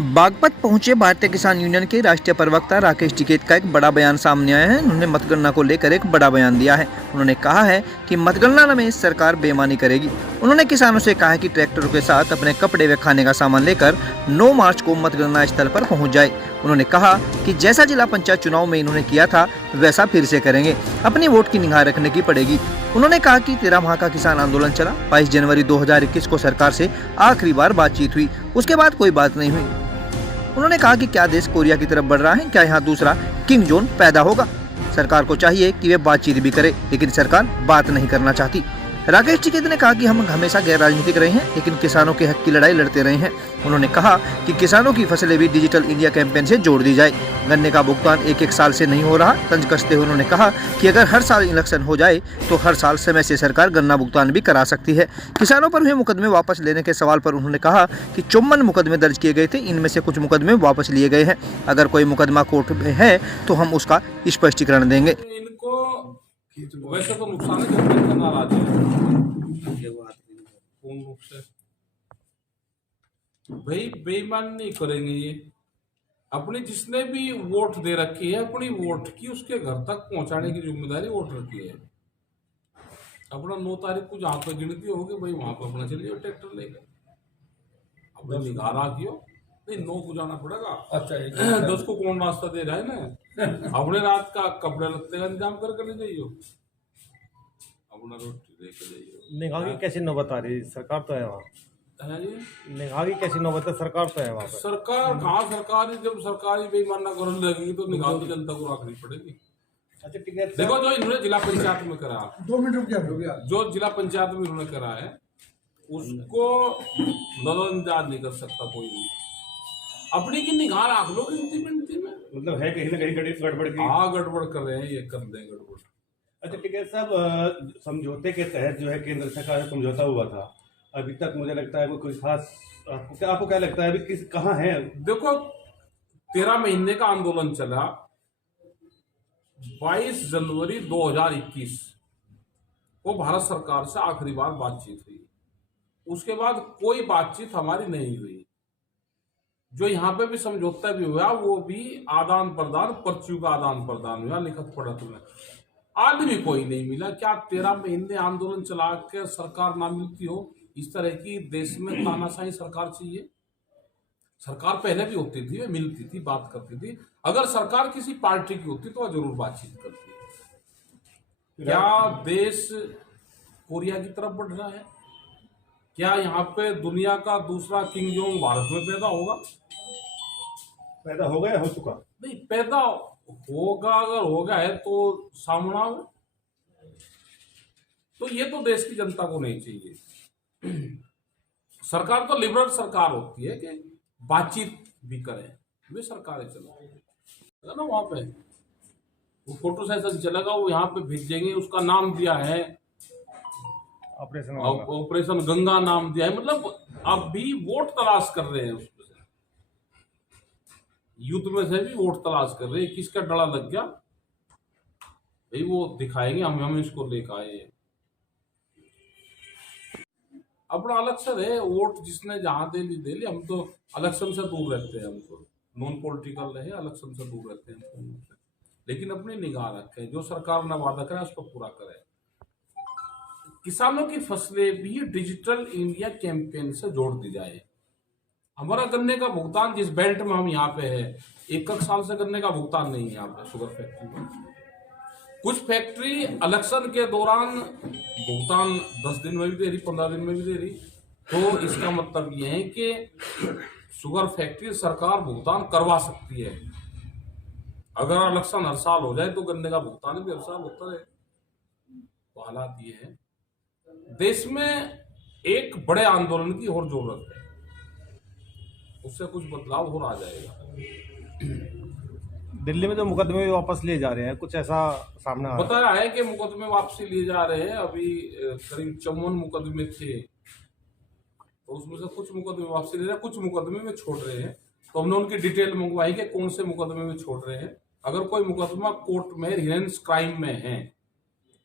बागपत पहुंचे भारतीय किसान यूनियन के राष्ट्रीय प्रवक्ता राकेश टिकैत का एक बड़ा बयान सामने आया है। उन्होंने मतगणना को लेकर एक बड़ा बयान दिया है। उन्होंने कहा है कि मतगणना में सरकार बेईमानी करेगी। उन्होंने किसानों से कहा है कि ट्रैक्टरों के साथ अपने कपड़े व खाने का सामान लेकर 9 मार्च को मतगणना स्थल पर पहुंच जाए। उन्होंने कहा कि जैसा जिला पंचायत चुनाव में इन्होंने किया था वैसा फिर से करेंगे। अपनी वोट की निगाह रखने की पड़ेगी। उन्होंने कहा कि 13 माह का किसान आंदोलन चला। 22 जनवरी 2021 को सरकार से आखिरी बार बातचीत हुई, उसके बाद कोई बात नहीं हुई। उन्होंने कहा कि क्या देश कोरिया की तरफ बढ़ रहा है, क्या यहाँ दूसरा किंग जोन पैदा होगा। सरकार को चाहिए कि वे बातचीत भी करे, लेकिन सरकार बात नहीं करना चाहती। राकेश टिकैत ने कहा कि हम हमेशा गैर राजनीतिक रहे हैं, लेकिन किसानों के हक की लड़ाई लड़ते रहे हैं। उन्होंने कहा कि किसानों की फसलें भी डिजिटल इंडिया कैंपेन से जोड़ दी जाए। गन्ने का भुगतान एक साल से नहीं हो रहा। तंज कसते हुए उन्होंने कहा कि अगर हर साल इलेक्शन हो जाए तो हर साल समय से सरकार गन्ना भुगतान भी करा सकती है। किसानों पर हुए मुकदमे वापस लेने के सवाल पर उन्होंने कहा कि 54 मुकदमे दर्ज किए गए थे, इनमें से कुछ मुकदमे वापस लिए गए हैं। अगर कोई मुकदमा कोर्ट में है तो हम उसका स्पष्टीकरण देंगे। इनको वैसे तो नुकसान है, नाराज है पूर्ण रूप से। भाई बेईमान नहीं करेंगे ये। अपनी जिसने भी वोट दे रखी है, अपनी वोट की उसके घर तक पहुंचाने की जिम्मेदारी वोटर की है। अपना 9 तारीख को जहां पर गिनती होगी भाई वहां पर अपना चलिए ट्रैक्टर लेकर अपने निगाह रखियो। नहीं 9 को जाना पड़ेगा। अच्छा 10 को कौन रास्ता दे रहा है ना। अपने रात का कपड़े लगते का इंतजाम करके ले जाइयो, अपना रोटी लेके जाइयो। निगाह की कैसी नौबत आ रही, सरकार तो है वहाँ। है जी निगाह की कैसी नौबत है, सरकार तो है वहाँ पर। सरकार कहाँ सरकारी, जब सरकारी बेईमाना करने लगेगी तो निगाह तो जनता को रखनी पड़ेगी। अच्छा टिकैत देखो जो इन्होंने जिला पंचायत में करा, 2 मिनट रुक गया। जो जिला पंचायत में इन्होंने करा है उसको नजरअंदाज नहीं कर सकता कोई भी। अपनी की निगाह रख लो गिनती मिनती में। मतलब है कहीं ना कहीं गड़बड़ की। हाँ गड़बड़ कर रहे हैं, ये कर दें गड़बड़। अच्छा टिकैत साहब, समझौते के तहत जो है केंद्र सरकार से समझौता हुआ था, अभी तक मुझे लगता है कोई खास आपको क्या लगता है अभी किस कहाँ है? देखो 13 महीने का आंदोलन चला। 22 जनवरी 2021 को भारत सरकार से आखिरी बार बातचीत हुई। उसके बाद कोई बातचीत हमारी नहीं हुई। जो यहाँ पे भी समझौता भी हुआ वो भी आदान प्रदान, पर्चियों का आदान प्रदान हुआ, लिखत पढ़त में। आज भी कोई नहीं मिला। क्या 13 महीने आंदोलन चला के सरकार ना मिलती हो? इस तरह की देश में तानाशाही सरकार चाहिए? सरकार पहले भी होती थी, वे मिलती थी, बात करती थी। अगर सरकार किसी पार्टी की होती तो वह जरूर बातचीत करती। क्या देश कोरिया की तरफ बढ़ रहा है? क्या यहाँ पे दुनिया का दूसरा किंग जोंग भारत में पैदा होगा? पैदा हो गया, हो चुका? नहीं पैदा होगा, अगर हो गया है तो सामना हो। तो ये तो देश की जनता को नहीं चाहिए। सरकार तो लिबरल सरकार होती है कि बातचीत भी करें। वे सरकारें चला ना वहां पे वो फोटो सेशन चलेगा, वो यहाँ पे भेजेंगे। उसका नाम दिया है ऑपरेशन गंगा नाम दिया है। मतलब अब भी वोट तलाश कर रहे हैं, उसमें से युद्ध में से भी वोट तलाश कर रहे हैं। किसका डला लग गया भाई वो दिखाएंगे, हम इसको लेकर आए हैं। अपना इलेक्शन है, वोट जिसने जहां दे ली। हम तो इलेक्शन से दूर रहते हैं, हम तो नॉन पॉलिटिकल रहे, इलेक्शन से दूर रहते हैं। लेकिन अपनी निगाह रखें, जो सरकार ने वादा करें उसको पूरा करें। किसानों की फसलें भी डिजिटल इंडिया कैंपेन से जोड़ दी जाए। हमारा गन्ने का भुगतान जिस बेल्ट में हम यहाँ पे है, 1 साल से गन्ने का भुगतान नहीं है यहाँ पे शुगर फैक्ट्री में। कुछ फैक्ट्री इलेक्शन के दौरान भुगतान 10 दिन में भी दे रही, 15 दिन में भी दे रही। तो इसका मतलब ये है कि शुगर फैक्ट्री सरकार भुगतान करवा सकती है। अगर इलेक्शन हर साल हो जाए तो गन्ने का भुगतान भी हर साल होता है। तो हालात ये है, देश में एक बड़े आंदोलन की और जरूरत है, उससे कुछ बदलाव हो आ जाएगा। दिल्ली में जो मुकदमे वापस लिए जा रहे हैं, कुछ ऐसा सामने आ रहा बताया है कि मुकदमे वापसी लिए जा रहे हैं। अभी करीब 54 मुकदमे थे, तो उसमें से कुछ मुकदमे वापसी ले रहे हैं, कुछ मुकदमे में छोड़ रहे हैं। तो हमने उनकी डिटेल मंगवाई कि कौन से मुकदमे में छोड़ रहे हैं। अगर कोई मुकदमा कोर्ट में हिरेंस क्राइम में है,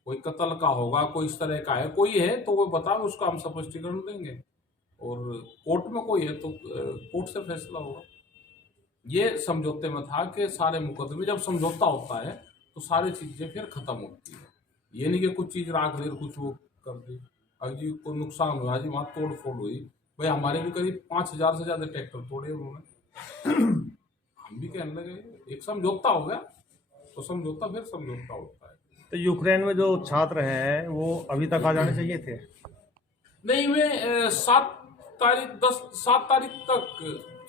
कोई कत्ल का होगा, कोई इस तरह का है, कोई है तो वो बताओ, उसका हम स्पष्टीकरण देंगे। और कोर्ट में कोई है तो कोर्ट से फैसला होगा। ये समझौते में था कि सारे मुकदमे जब समझौता होता है तो सारी चीजें फिर खत्म होती है। ये नहीं कि कुछ चीज राख दे कुछ वो कर दी। अगर जी को नुकसान हुआ जी वहाँ तोड़ फोड़ हुई, भाई हमारे भी करीब 5,000 से ज्यादा ट्रैक्टर तोड़े उन्होंने। हम भी कहने लगे एक समझौता हो गया तो समझौता फिर समझौता होता है। तो यूक्रेन में जो छात्र हैं वो अभी तक आ जाने चाहिए थे। नहीं वे 7 तारीख तक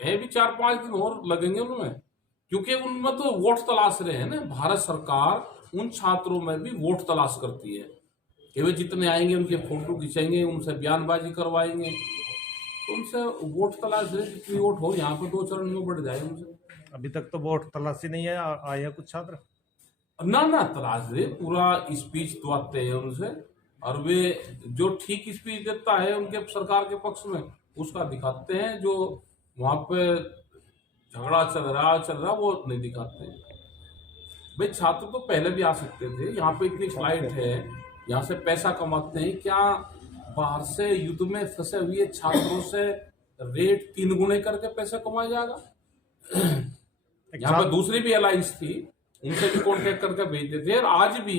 है, भी 4-5 दिन और लगेंगे उनमें, क्योंकि उनमें तो वोट तलाश रहे हैं ना। भारत सरकार उन छात्रों में भी वोट तलाश करती है कि वे जितने आएंगे उनके फोटो खिंचाएंगे, उनसे बयानबाजी करवाएंगे, तो उनसे वोट तलाश रहे। जितनी वोट हो यहाँ पे 2 चरण में बढ़ जाए उनसे। अभी तक तो वोट तलाशी नहीं है, आए हैं कुछ छात्र। ना तलाश रहे, पूरा स्पीच दवाते हैं उनसे, और वे जो ठीक स्पीच देता है उनके सरकार के पक्ष में उसका दिखाते हैं। जो वहां पे झगड़ा चल रहा वो नहीं दिखाते। भाई छात्र तो पहले भी आ सकते थे, यहाँ पे इतनी फ्लाइट है, यहाँ से पैसा कमाते हैं। क्या बाहर से युद्ध में फंसे हुए छात्रों से रेट 3 गुने करके पैसा कमाया जाएगा? यहाँ पे दूसरी भी अलायंस थी, उनसे भी कॉन्टेक्ट करके भेजते थे। और आज भी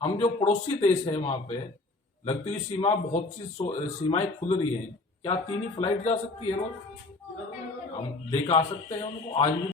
हम जो पड़ोसी देश है वहां पे लगती हुई सीमा, बहुत सी सीमाएं खुल रही हैं। क्या 3 ही फ्लाइट जा सकती है रोज? हम लेकर आ सकते हैं उनको आज भी।